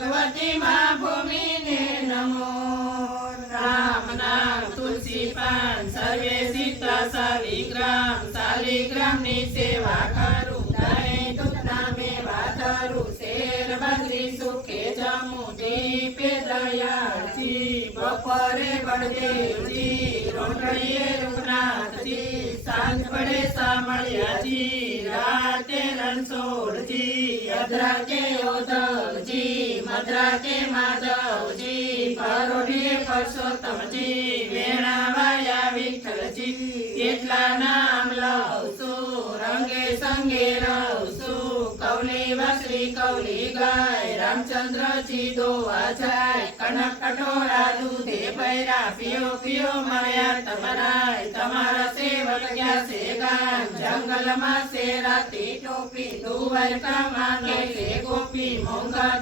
भगवती मा भूमिने नमो. राम नाम तुलसी पान सर्वे सीता सालिग्राम सालिग्राम नी सेवा करू दाए तुतना नामे धरू शेर बद्री सुखे जमू दीपे दयाची बपरे बड़े जी रोटरिये रुखनाथ जी रोटळीये पड़े सामलिया जी राते रणसोडची अद्राके ओदळजी મધરાતે માધવજી પરોઢીએ પરસોત્તમજી વેણાવાયા વિઠ્ઠલજી કેટલા નામ લઉં રંગે સંગે રહું છું. કૌલી વસરી કૌલી ગાય, રામચંદ્રજી દોવા જાય, કનક કઠોરા દૂધે પૈરા પિયો પિયો મળ્યા તમારા તમારા સેવક ગયા છે ગામ જંગલમાં સે રાતી ટોપી, દુવર છે ગોપી, મોંઘા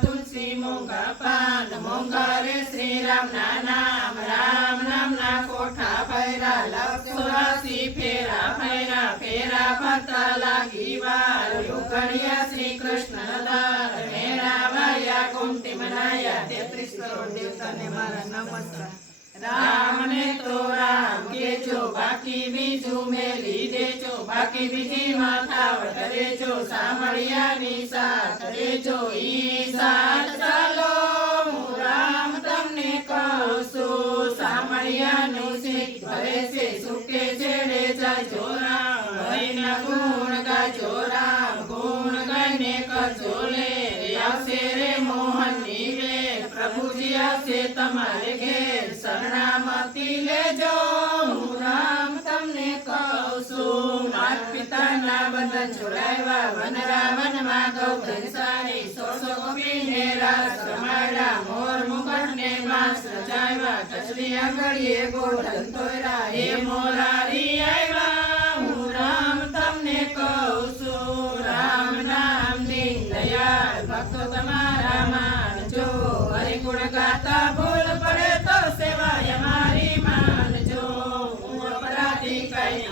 પાન શ્રી રામ ના નામ રામ નામ ના કોઠા ફેરા લક્ષોરાસી ફેરા ફેરા ફેરા ફરતા લાગી વાર યુગડિયા શ્રી કૃષ્ણ દર મેરા વાયા ગોમતી મનાયા તેત્રીસ કરોડ દેવતાને મારા નમસ્કાર રામ ને તો રામ કેજો બાકી બીજું મેલી દેજો બાકી બીજી માથાવટ રેજો સામળિયાની સાથ રેજો ઈ સાથ ચાલો સામળિયાનું શીખ ભરે છે, સુકે છેડે જાજો હરિના ગુણ ગાજો ગુણ ગાઈને કરજો આવશે રે મોહનની પ્રભુજી આવશે તમારે ઘેર, શરણામતી લેજો રામ તમને કહું છું. માત પિતાના બંધન છોડાવ્યા વનરા વનમાં ગૌધન સારી સોસો ગોપીને રાસ રમાડ્યા, મોર ને મારી માનજો હું અપરાધી કઈ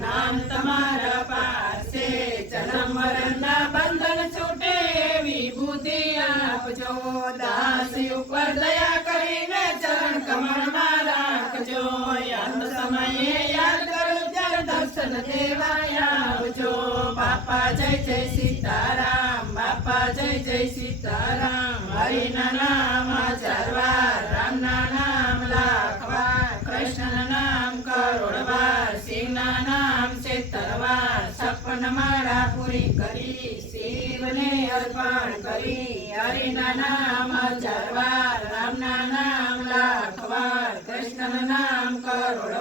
નામ તમારા પાસે. જન્મ મરણના બંધન છૂટે બુદ્ધિ આપજો દાસી ઉપર દયા બાપા, જય જય સીતારામ. બાપા, જય જય સીતારામ. હરિના નામ, હજાર વાર. રામના નામ લાખવાર કૃષ્ણ નામ કરોડવાર શિવના નામ ચેતરવાર સપન મારા પૂરી કરી, શિવને અર્પણ કરી. હરિના નામ, હજાર વાર. રામના નામ લાખવાર કૃષ્ણ નામ, કરોડ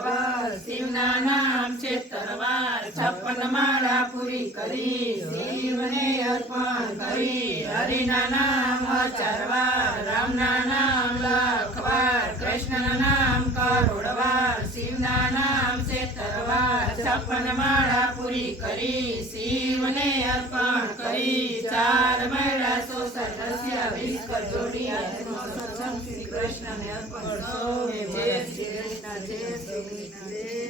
શિવના નામ સિત્તેર વાર છપ્પન માળા પૂરી કરી, શિવને અર્પણ કરી, હરિના નામ ચારવાર વાર રામના નામ લખવાર કૃષ્ણ નામ કરોડવાર શિવના નામ છે તરવાર છપ્પન માળા પૂરી કરી, શિવને અર્પણ કરી, ચાર મેળા સો સદસ્ય, વિશ્વ જોડી શ્રી કૃષ્ણને અર્પણ જય શ્રી કૃષ્ણ, જય શ્રી કૃષ્ણ. જય